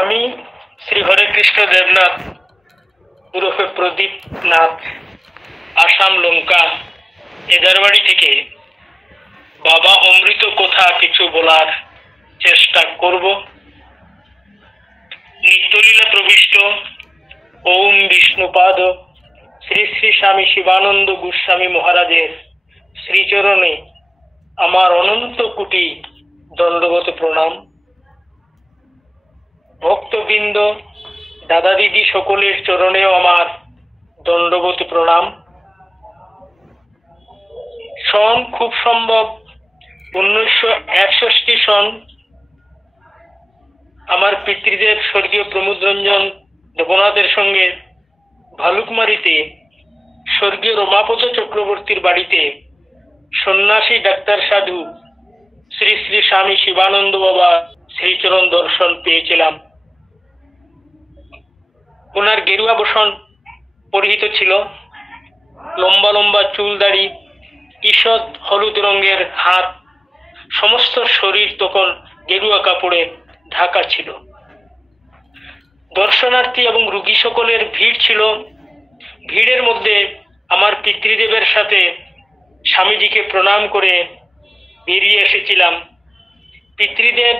আমি শ্রী হরে কৃষ্ণ দেবনাথ ওরফে প্রদীপ নাথ আসাম লঙ্কা এদারবাড়ি থেকে বাবা অমৃত কথা কিছু বলার চেষ্টা করব। নিত্যলীলা প্রবিষ্ট ওম বিষ্ণুপাদ শ্রী শ্রী স্বামী শিবানন্দ গোস্বামী মহারাজের শ্রীচরণে আমার অনন্ত কোটি দণ্ডবত প্রণাম। ভক্তবৃন্দ, দাদা দিদি সকলের চরণেও আমার দণ্ডবত প্রণাম। সন খুব সম্ভব 1961 সন। আমার পিতৃদেব স্বর্গীয় প্রমোদ রঞ্জন দেবনাথের সঙ্গে ভালুকমারিতে স্বর্গীয় রমাপদ চক্রবর্তীর বাড়িতে সন্ন্যাসী ডাক্তার সাধু শ্রী শ্রী স্বামী শিবানন্দ বাবা শ্রীচরণ দর্শন পেয়েছিলাম। ওনার গেরুয়া বসন পরিহিত ছিল, লম্বা লম্বা চুল দাড়ি, ঈষৎ হলুদ রঙের হাত, সমস্ত শরীর তখন গেরুয়া কাপড়ে ঢাকা ছিল। দর্শনার্থী এবং রোগী সকলের ভিড় ছিল। ভিড়ের মধ্যে আমার পিতৃদেবের সাথে স্বামীজিকে প্রণাম করে বেরিয়ে এসেছিলাম। পিতৃদেব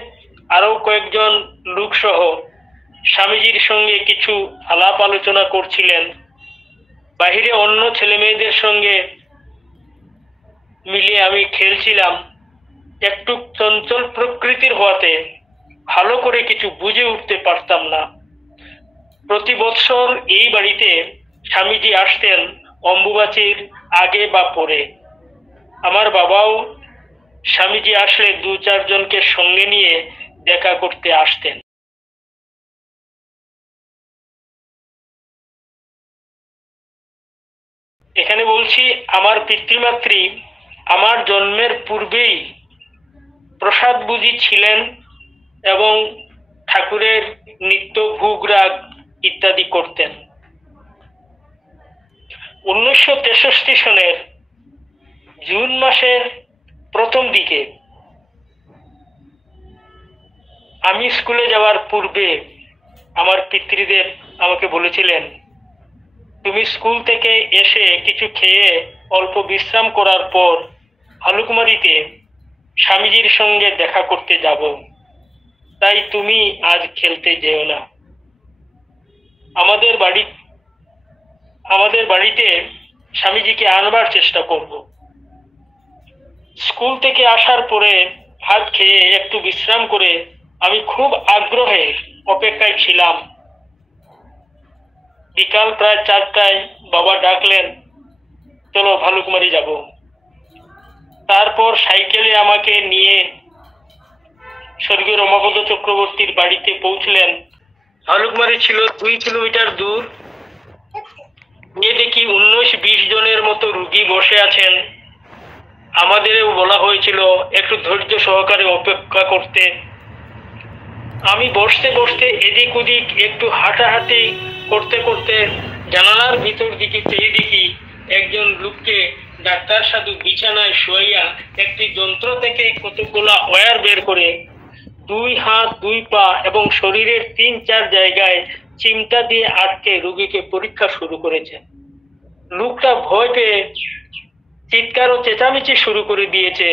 আরো কয়েকজন লোক সহ স্বামীজির সঙ্গে কিছু আলাপ আলোচনা করছিলেন। বাহিরে অন্য ছেলে মেয়েদের সঙ্গে মিলে আমি খেলছিলাম। একটু চঞ্চল প্রকৃতির হওয়াতে ভালো করে কিছু বুঝে উঠতে পারতাম না। প্রতি বৎসর এই বাড়িতে স্বামীজি আসতেন অম্বুবাচীর আগে বা পরে। আমার বাবাও স্বামীজি আসলে 2-4 জনকে সঙ্গে নিয়ে দেখা করতে আসতেন। এখানে বলছি, আমার পিতৃমাতৃ আমার জন্মের পূর্বেই প্রসাদ বুঝি ছিলেন এবং ঠাকুরের নিত্য ভোগ রাগ ইত্যাদি করতেন। 1963 সনের জুন মাসের প্রথম দিকে আমি স্কুলে যাওয়ার পূর্বে আমার পিতৃদেব আমাকে বলেছিলেন, তুমি স্কুল থেকে এসে কিছু খেয়ে অল্প বিশ্রাম করার পর ভালুকমারিতে স্বামীজির সঙ্গে দেখা করতে যাব, তাই তুমি আজ খেলতে যেও না। আমাদের বাড়িতে স্বামীজিকে আনবার চেষ্টা করব। স্কুল থেকে আসার পরে ভাত খেয়ে একটু বিশ্রাম করে আমি খুব আগ্রহে অপেক্ষায় ছিলাম। বিকাল প্রায় 4টায় বাবা ডাকলেন, চলো ভালুকমারি যাব। তারপর সাইকেলে আমাকে নিয়ে স্বর্গীয় রমাপদ চক্রবর্তীর বাড়িতে পৌঁছলেন। ভালুকমারি ছিল 2 কিলোমিটার দূর। গিয়ে দেখি 19-20 জনের মতো রুগী বসে আছেন। আমাদেরও বলা হয়েছিল একটু ধৈর্য সহকারে অপেক্ষা করতে। আমি বসতে বসতে এদিক ওদিক একটু হাঁটাহাঁটি করতে করতে জানালার ভিতর দিকে চেয়ে দেখি একজন লোককে ডাক্তার সাধু বিছানায় শোয়াইয়া একটি যন্ত্র থেকে কতগুলা ওয়্যার বের করে 2 হাত 2 পা এবং শরীরের 3-4 জায়গায় চিমটা দিয়ে আটকে রোগীকে পরীক্ষা শুরু করেছে। লোকটা ভয় পেয়ে চিৎকার ও চেঁচামেচি শুরু করে দিয়েছে।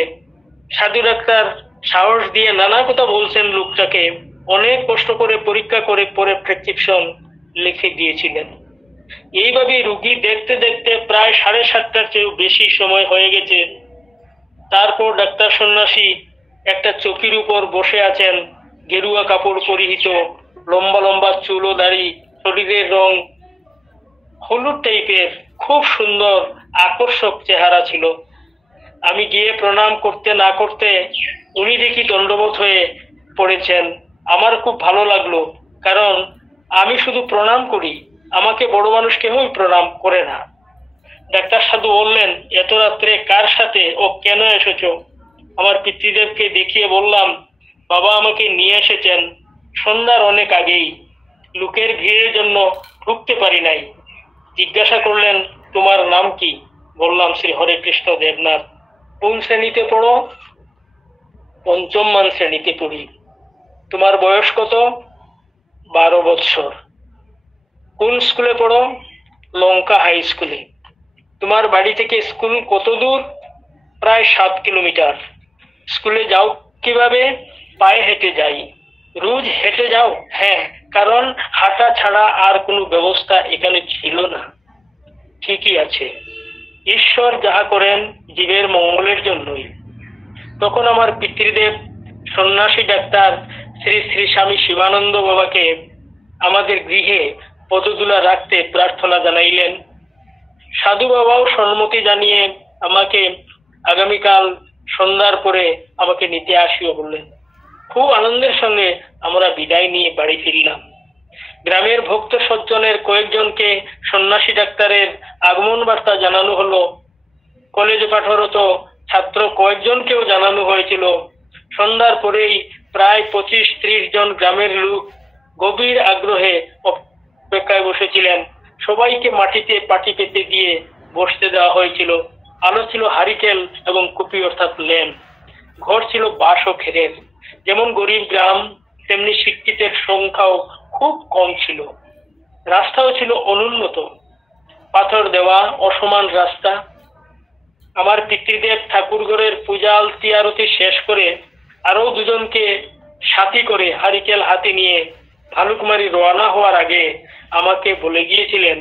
সাধু ডাক্তার সাহস দিয়ে নানা কথা বলছেন লোকটাকে। অনেক কষ্ট করে পরীক্ষা করে পরে প্রেসক্রিপশন লিখে দিয়েছিলেন। এইভাবে রোগী দেখতে দেখতে প্রায় 7:30টার চেয়েও বেশি সময় হয়ে গেছে। তারপর ডাক্তার সন্ন্যাসী একটা চৌকির উপর বসে আছেন, গেরুয়া কাপড় পরিহিত, লম্বা লম্বা চুল ও দাড়ি, শরীরের রং হলুদ টাইপের, খুব সুন্দর আকর্ষক চেহারা ছিল। আমি গিয়ে প্রণাম করতে না করতে উনি দেখি দণ্ডবোধ হয়ে পড়েছেন। আমার খুব ভালো লাগলো, কারণ আমি শুধু প্রণাম করি, আমাকে বড় মানুষ কেউই প্রণাম করে না। ডাক্তার সাধু বললেন, এত রাত্রে কার সাথে ও কেন এসেছো? আমার পিতৃদেবকে দেখিয়ে বললাম, বাবা আমাকে নিয়ে এসেছেন সন্ধ্যার অনেক আগেই, লোকের ভিড়ের জন্য ঢুকতে পারি নাই। জিজ্ঞাসা করলেন, তোমার নাম কি? বললাম, শ্রী হরে কৃষ্ণ দেবনাথ। কোন শ্রেণীতে পড়ো? 5ম মান শ্রেণীতে পড়ি। তোমার বয়স কত? 12 বৎসর। কোন স্কুলে পড়ো? লঙ্কা হাই স্কুলে। তোমার বাড়ি থেকে স্কুল কত দূর? প্রায় 7 কিলোমিটার। স্কুলে যাও কিভাবে? পায়ে হেঁটে যাই। রোজ হেঁটে যাও? হ্যাঁ, কারণ হাঁটা ছাড়া আর কোনো ব্যবস্থা এখানে ছিল না। ঠিকই আছে, ঈশ্বর যাহা করেন জীবের মঙ্গলের জন্যই। তখন আমার পিতৃদেব সন্ন্যাসী ডাক্তার শ্রী শ্রী স্বামী শিবানন্দ বাবাকে আমাদের গৃহে পদধূলা রাখতে প্রার্থনা জানাইলেন। সাধু বাবাও সম্মতি জানিয়ে আমাকে আগামীকাল সন্ধ্যার পরে আমাকে নিতে আসিও বললেন। খুব আনন্দের সঙ্গে আমরা বিদায় নিয়ে বাড়ি ফিরলাম। গ্রামের ভক্ত সজ্জনের কয়েকজনকে সন্ন্যাসী ডাক্তারের আগমন বার্তা জানানো হলো। কলেজে পাঠরত ছাত্র কয়েকজনকেও জানানো হয়েছিল। সন্ধ্যার পরেই প্রায় 25-30 জন গ্রামের লোক গভীর আগ্রহে অপেক্ষায় বসেছিলেন। সবাইকে মাটিতে পাটি পেতে দিয়ে বসতে দেওয়া হয়েছিল। আলো ছিল হারিকেল এবং কুপি অর্থাৎ ল্যাম্প। ঘর ছিল বাঁশ ও খেরের। যেমন গরিব গ্রাম তেমনি শিক্ষিতের সংখ্যাও খুব কম ছিল। রাস্তাও ছিল অনুন্নত, পাথর দেওয়া অসমান রাস্তা। আমার পিতৃদেব ঠাকুরঘরের পূজা আলতি আরতি শেষ করে আরো দুজনকে সাথী করে হারিকেল হাতে নিয়ে ভালুকমারি রওনা হওয়ার আগে আমাকে বলে গিয়েছিলেন,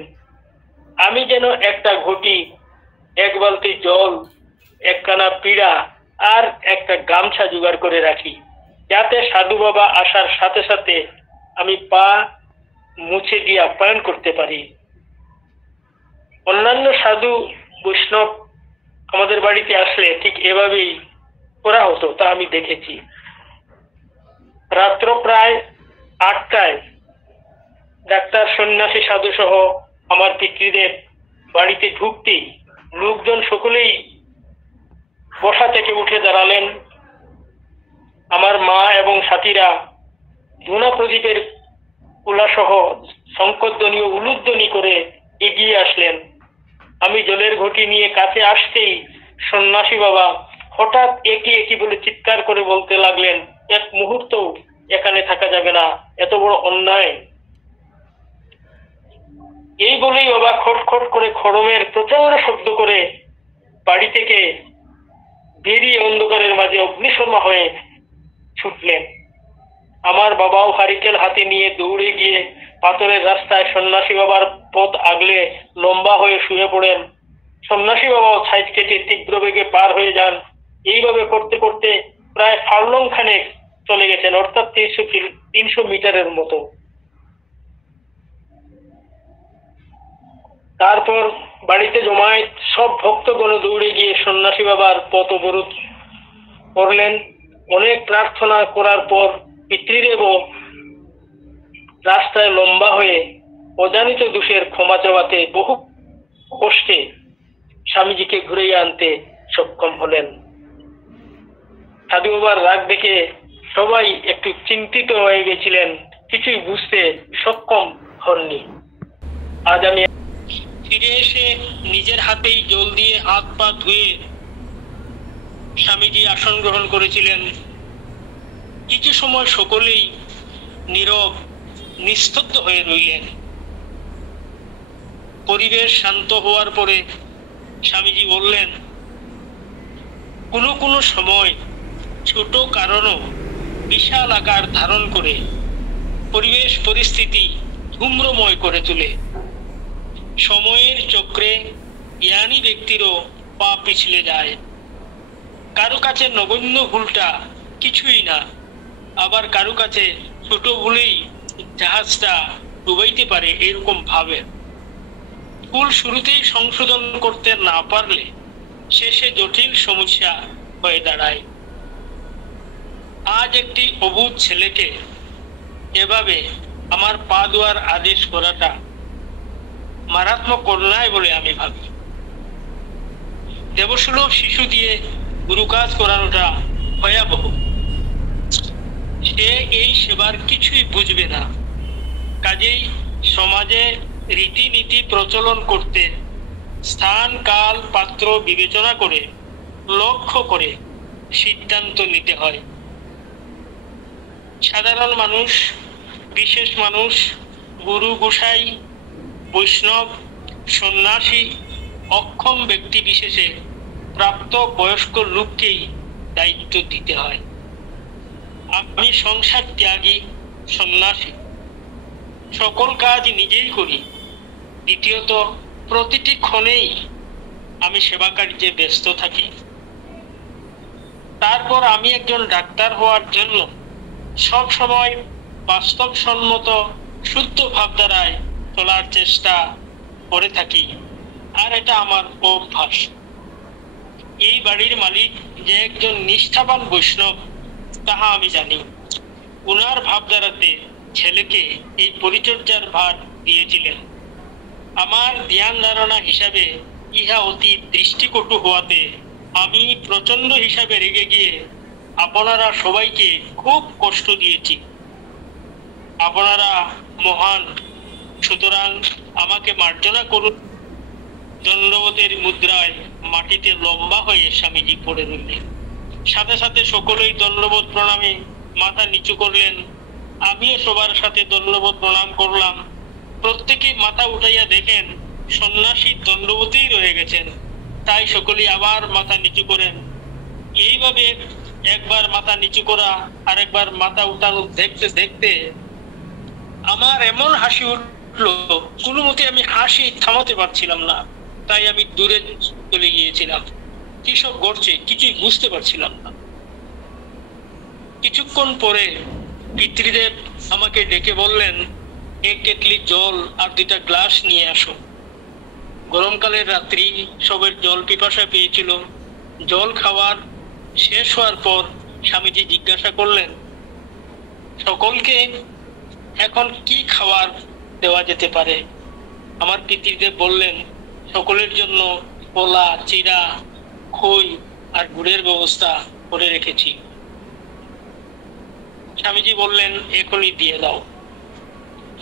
আমি যেন একটা ঘটি, 1 বালতি জল, 1খানা পিড়া আর একটা গামছা জোগাড় করে রাখি, যাতে সাধু বাবা আসার সাথে সাথে আমি পা মুছে দিয়ে আপ্যায়ন করতে পারি। অন্যান্য সাধু বৈষ্ণব আমাদের বাড়িতে আসলে ঠিক এভাবেই করা হতো, তা আমি দেখেছি। রাত্র প্রায় 8টায় ডাক্তার সন্ন্যাসী সাধু সহ আমার পিতৃদেব বাড়িতে ঢুকতেই লোকজন সকলেই বসা থেকে উঠে দাঁড়ালেন। আমার মা এবং সাথীরা ধূনা প্রদীপের কুলাসহ শঙ্করধ্বনি ও উলুধ্বনি করে এগিয়ে আসলেন। আমি জলের ঘটি নিয়ে কাছে আসতেই সন্ন্যাসী বাবা হঠাৎ একি একি বলে চিৎকার করে বলতে লাগলেন, এক মুহূর্ত এখানে থাকা যাবে না, এত বড় অন্যায়। এই বলেই বাবা খটখট করে খড়মের প্রচন্ড শব্দ করে বাড়ি থেকে বেরিয়ে অন্ধকারের মাঝে অগ্নিশর্মা হয়ে ছুটলেন। আমার বাবাও হারিকেল হাতে নিয়ে দৌড়ে গিয়ে পাথরের রাস্তায় সন্ন্যাসী বাবার পথ আগলে লম্বা হয়ে শুয়ে পড়েন। সন্ন্যাসী বাবাও সাইড কেটে তীব্র বেগে পার হয়ে যান। এইভাবে করতে করতে প্রায় ফার্লং খানেক চলে গেছেন, অর্থাৎ 300 মিটারের মতো। তারপর বাড়িতে জমায়েত সব ভক্তগণ দৌড়ে গিয়ে সন্ন্যাসী বাবার পথ অবরোধ করলেন। অনেক প্রার্থনা করার পর পিতৃদেবও রাস্তায় লম্বা হয়ে অজানিত দোষের ক্ষমা চাওয়াতে বহু কষ্টে স্বামীজিকে ঘুরিয়ে আনতে সক্ষম হলেন। সাধু বাবার রাগ দেখে সবাই একটু চিন্তিত হয়ে গেছিলেন, কিছুই বুঝতে সক্ষম হননি। আজ আমি ফিরে এসে নিজের হাতেই জল দিয়ে হাত পা ধুয়ে স্বামীজি আসন গ্রহণ করেছিলেন। কিছু সময় সকলেই নীরব নিস্তব্ধ হয়ে রইলেন। পরিবেশ শান্ত হওয়ার পরে স্বামীজি বললেন, কোনো কোনো সময় ছোট কারণও বিশাল আকার ধারণ করে পরিবেশ পরিস্থিতি ধূম্রময় করে তোলে। সময়ের চক্রে জ্ঞানী ব্যক্তিরও পা পিছলে যায়। কারো কাছে নগণ্য ভুলটা কিছুই না, আবার কারো কাছে ছোট ভুলেই জাহাজটা ডুবাইতে পারে এরকম ভাবে। ভুল শুরুতেই সংশোধন করতে না পারলে শেষে জটিল সমস্যা হয়ে দাঁড়ায়। আজ একটি অবুঝ ছেলেকে এভাবে আমার পা ধোয়ার আদেশ করাটা মারাত্মক অন্যায় বলে আমি ভাবি। দেবসুলভ শিশু দিয়ে গুরু কাজ করানোটা ভয়াবহ। সে এই সেবার কিছুই বুঝবে না। কাজেই সমাজে রীতিনীতি প্রচলন করতে স্থান কাল পাত্র বিবেচনা করে লক্ষ্য করে সিদ্ধান্ত নিতে হয়। সাধারণ মানুষ বিশেষ মানুষ, গুরু গোসাই, বৈষ্ণব, সন্ন্যাসী, অক্ষম ব্যক্তি বিশেষে প্রাপ্ত বয়স্ক লোককেই দায়িত্ব দিতে হয়। আমি সংসার ত্যাগী সন্ন্যাসী, সকল কাজ নিজেই করি। দ্বিতীয়ত, প্রতিটি ক্ষণেই আমি সেবা কার্যে ব্যস্ত থাকি। তারপর আমি একজন ডাক্তার হওয়ার জন্য সব সময় বাস্তবসম্মত শুদ্ধ ভাবধারায় চলার চেষ্টা করে থাকি, আর এটা আমার অভ্যাস। এই বাড়ির মালিক যে একজন নিষ্ঠাবান বৈষ্ণব তাহা আমি জানি। উনার ভাবধারাতে ছেলেকে এই পরিচর্যার ভার দিয়েছিলেন। আমার ধ্যান ধারণা হিসাবে ইহা অতি দৃষ্টিকটু হওয়াতে আমি প্রচন্ড হিসাবে রেগে গিয়ে আপনারা সবাইকে খুব কষ্ট দিয়েছি। আপনারা মহান, সুতরাং আমাকে মার্জনা করুন। দণ্ডবতের মুদ্রায় মাটিতে লম্বা হয়ে স্বামীজি পড়ে রইলেন। সাথে সাথে সকলেই দণ্ডবোধ প্রণামে মাথা নিচু করলেন। আমিও সবার সাথে দণ্ডবোধ প্রণাম করলাম। প্রত্যেকে মাথা উঠাইয়া দেখেন সন্ন্যাসী দণ্ডবোধেই রয়ে গেছেন, তাই সকলেই আবার মাথা নিচু করেন। এইভাবে একবার মাথা নিচু করা আর একবার মাথা উঠানো দেখতে দেখতে আমার এমন হাসি উঠলো, কোনো মতে আমি হাসি থামাতে পারছিলাম না। তাই আমি দূরে চলে গিয়েছিলাম। কি সব ঘটছে কিছুই বুঝতে পারছিলাম না। কিছুক্ষণ পরে পিতৃদেব আমাকে ডেকে বললেন, এক কেটলি জল আর 2টা গ্লাস নিয়ে আসো। গরমকালের রাত্রি, সবের জল পিপাসা পেয়েছিল। জল খাওয়ার শেষ হওয়ার পর স্বামীজি জিজ্ঞাসা করলেন, সকলকে এখন কি খাবার দেওয়া যেতে পারে? আমার পিতৃদেব বললেন, সকলের জন্য কলা, চিড়া, খই আর গুড়ের ব্যবস্থা করে রেখেছি। স্বামীজি বললেন, এখনই দিয়ে দাও।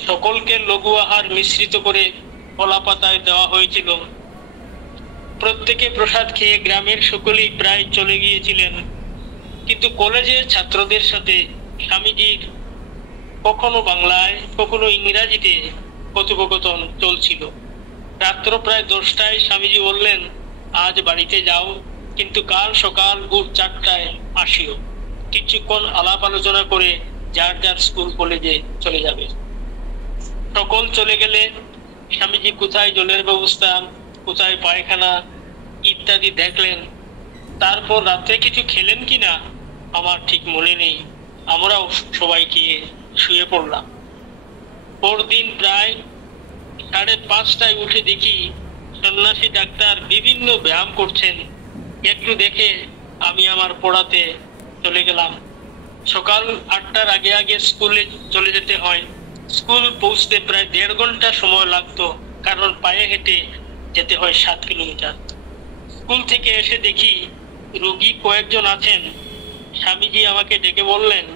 সকলকে লঘু আহার মিশ্রিত করে কলা পাতায় দেওয়া হয়েছিল। প্রত্যেকে প্রসাদ খেয়ে গ্রামের সকলেই প্রায় চলে গিয়েছিলেন, কিন্তু কলেজের ছাত্রদের সাথে স্বামীজির কখনো বাংলায় কখনো ইংরাজিতে কথোপকথন চলছিল। রাত্র প্রায় 10টায় স্বামীজি বললেন, আজ বাড়িতে যাও, কিন্তু কাল সকাল ভোর 4টায় আসিও। কিছুক্ষণ আলাপ আলোচনা করে যার যার স্কুল কলেজে চলে যাবে। সকল চলে গেলে স্বামীজি কোথায় জলের ব্যবস্থা, কোথায় পায়খানা ইত্যাদি দেখলেন। তারপর রাত্রে কিছু খেলেন কিনা আমার ঠিক মনে নেই। আমরাও সবাইকে শুয়ে পড়লাম। পরদিন প্রায় 5:30টায় উঠে দেখি সন্ন্যাসী ডাক্তার বিভিন্ন ব্যায়াম করছেন। একটু দেখে আমি আমার পড়াতে চলে গেলাম। সকাল 8টার আগে আগে স্কুলে চলে যেতে হয়। স্কুল পৌঁছতে প্রায় 1.5 ঘন্টা সময় লাগতো, কারণ পায়ে হেঁটে যেতে হয় 7 কিলোমিটার। স্কুল থেকে এসে দেখি রোগী কয়েকজন আছেন। স্বামীজি আমাকে ডেকে বললেন,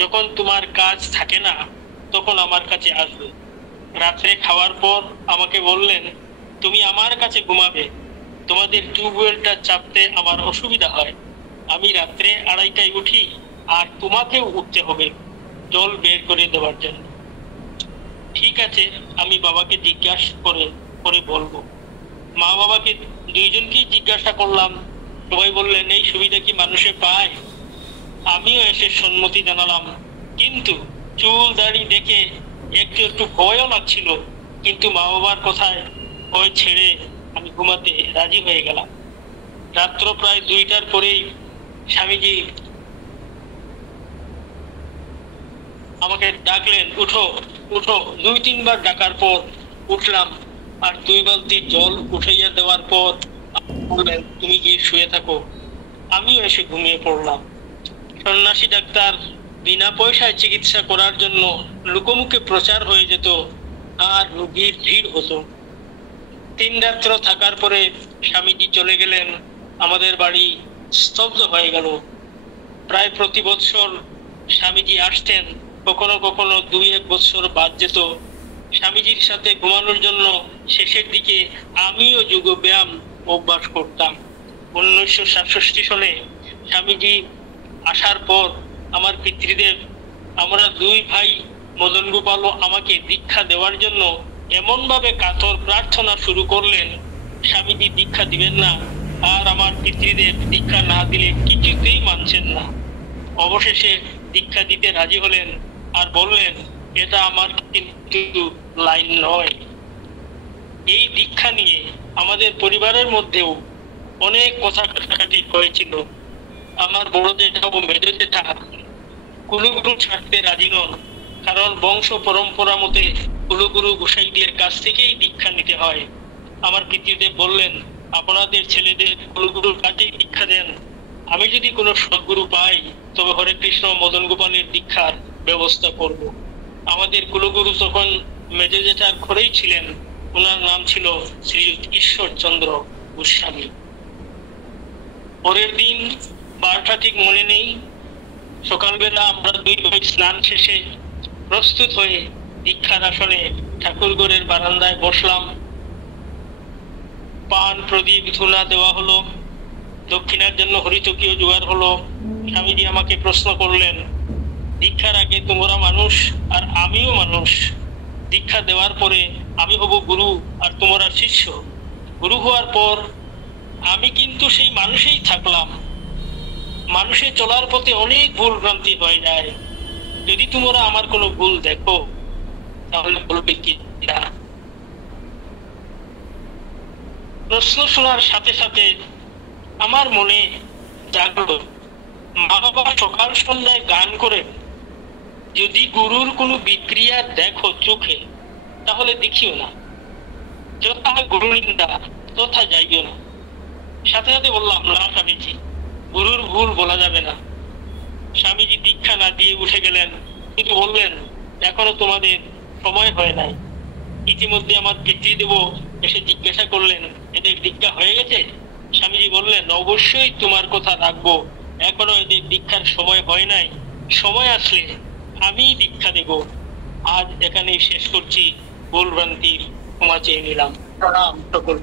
যখন তোমার কাজ থাকে না তখন আমার কাছে আসবে। রাত্রে খাওয়ার পর আমাকে বললেন, তুমি আমার কাছে ঘুমাবে। তোমাদের টিউবওয়েলটা চাপতে আমার অসুবিধা হয়। আমি রাত্রে 2:30টায় উঠি, আর তোমাকেও উঠতে হবে জল বের করে দেওয়ার জন্য। ঠিক আছে, আমি বাবাকে জিজ্ঞাসা করে বলবো। মা বাবাকে দুইজনকেই জিজ্ঞাসা করলাম। সবাই বললেন, এই সুবিধা কি মানুষে পায়? আমিও এসে সম্মতি জানালাম, কিন্তু চুল দাড়ি দেখে একটু একটু ভয়ও লাগছিল। কিন্তু মা বাবার কথায় ভয় ছেড়ে আমি ঘুমাতে রাজি হয়ে গেলাম। রাত্র প্রায় 2টার পরেই স্বামীজি আমাকে ডাকলেন, উঠো উঠো। 2-3 বার ডাকার পর উঠলাম, আর 2 বালতি জল উঠাইয়া দেওয়ার পর বললেন, তুমি গিয়ে শুয়ে থাকো। আমিও এসে ঘুমিয়ে পড়লাম। সন্ন্যাসী ডাক্তার বিনা পয়সায় চিকিৎসা করার জন্য লোকমুখে প্রচার হয়ে যেত, আর রোগীর ভিড় হতো। 3 রাত্র থাকার পরে স্বামীজি চলে গেলেন। আমাদের বাড়ি স্তব্ধ হয়ে গেল। প্রায় প্রতি বৎসর স্বামীজি আসতেন, কখনো কখনো 2-1 বৎসর বাদ যেত। স্বামীজির সাথে ঘুমানোর জন্য শেষের দিকে আমিও যোগ ব্যায়াম অভ্যাস করতাম। 1967 সনে স্বামীজি আসার পর আমার পিতৃদেব, আমরা 2 ভাই মদন গোপালও আমাকে দীক্ষা দেওয়ার জন্য এমন ভাবে কাতর প্রার্থনা শুরু করলেন, স্বামীজি দীক্ষা দিবেন না, আর আমার পিতৃদের দীক্ষা না দিলে কিছুতেই মানছেন না। অবশেষে দীক্ষা দিতে রাজি হলেন আর বললেন, এটা আমার কিন্তু লাইন নয়। এই দীক্ষা নিয়ে আমাদের পরিবারের মধ্যেও অনেক কথা কাটাকাটি হয়েছিল। আমার বড় জেঠা ও মেজ জেঠা কুলগুরু ছাড়তে রাজি নন, কারণ বংশ পরম্পরা মতে কুলগুরু গোসাইদের কাছ থেকেই দীক্ষা নিতে হয়। আমার পিতৃদেব বললেন, আপনাদের ছেলেদের কুলগুরুর কাছেই দীক্ষা দেন, আমি যদি কোনো সদ্গুরু পাই তবে হরে কৃষ্ণ মদন গোপালের দীক্ষার ব্যবস্থা করব। আমাদের কুলগুরু তখন মেজ জেঠার ঘরেই ছিলেন, ওনার নাম ছিল শ্রীযুক্ত ঈশ্বরচন্দ্র গোস্বামী। পরের দিন 12টা ঠিক মনে নেই, সকালবেলা আমরা দুই ভাই স্নান শেষে প্রস্তুত হয়ে দীক্ষার আসনে ঠাকুরঘরের বারান্দায় বসলাম। পান প্রদীপ ধুনা দেওয়া হলো, দক্ষিণার জন্য হরিচকীয় জোগাড় হলো। স্বামীজি আমাকে প্রশ্ন করলেন, দীক্ষার আগে তোমরা মানুষ আর আমিও মানুষ, দীক্ষা দেওয়ার পরে আমি হব গুরু আর তোমরা শিষ্য। গুরু হওয়ার পর আমি কিন্তু সেই মানুষেই থাকলাম। মানুষে চলার পথে অনেক ভুল ভ্রান্তি হয়ে যায়, যদি তোমরা আমার কোনো ভুল দেখো তাহলে বলবে কি না। প্রশ্ন শোনার সাথে সাথে আমার মনে জাগলো, মা বাবা সকাল সন্ধ্যায় গান করে, যদি গুরুর কোনো বিক্রিয়া দেখো চোখে তাহলে দেখিও না, যথা গুরু নিন্দা তথা যাইও না। সাথে সাথে বললাম, না স্বামীজি, গুরুর ভুল বলা যাবে না। স্বামীজি দীক্ষা না দিয়ে উঠে গেলেন, কিন্তু বললেন, এখনো তোমাদের সময় হয় নাই। ইতিমধ্যে আমার পিতৃদেব এসে জিজ্ঞাসা করলেন, এদের দীক্ষা হয়ে গেছে? স্বামীজি বললেন, অবশ্যই তোমার কথা রাখবো, এখনো এদের দীক্ষার সময় হয় নাই, সময় আসলে আমি দীক্ষা দেব। আজ এখানেই শেষ করছি, ভুল ভ্রান্তির ক্ষমা চেয়ে নিলাম। প্রণাম সকল।